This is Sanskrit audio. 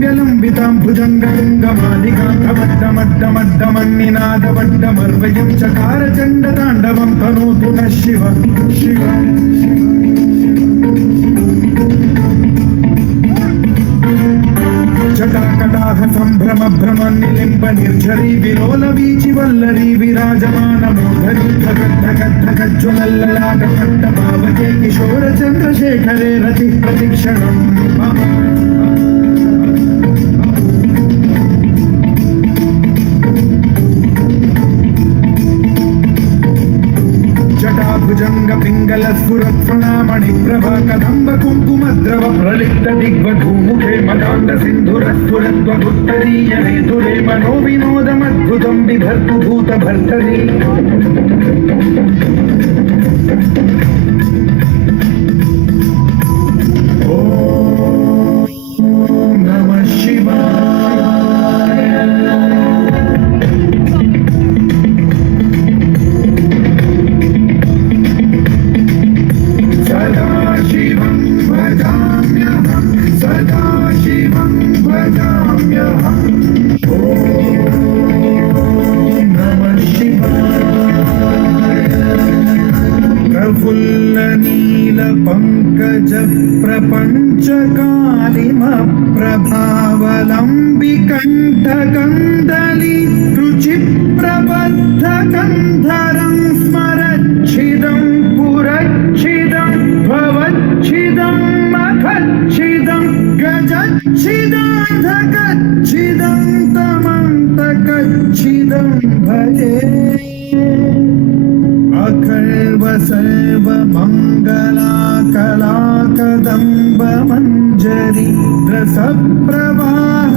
व्यलम्बितां भुजङ्गलिङ्गमालिकाङ्गमड्डमड्डमड्डमन्निनादवड्डमर्वयं चकार चण्डताण्डवं तनोतु नः शिव शिव जटाकटाह सम्भ्रम भ्रम निलिम्ब निर्झरी विलोल वीचि वल्लरी विराजमान मोधरी धगद्धगद्धगज्ज्वलल्ललाट पट्टभावके किशोर चन्द्रशेखरे रति प्रतिक्षणं मम भुजंग पिंगल सुरत्सुनामणि प्रभा कदंब कुंकुमद्रव प्रलिप्त दिग्वधूमुखे मदांग सिंधुरस्फुरद्वदुत्तरीय हेतुरे मनो विनोदमद्भुतं बिभर्तु भूत भर्तरी ओम नमः शिवाय पंकज प्रपंच कालिम प्रभावलंबि कंठ कंदली रुचि प्रबद्ध कंधरं स्मरच्छिदं पुरच्छिदं भवच्छिदं मखच्छिदं गजच्छिदाधकच्छिदं तमन्तकच्छिदं भजे अखर्व सर्व मंगला कला कदंब मंजरी रस प्रवाह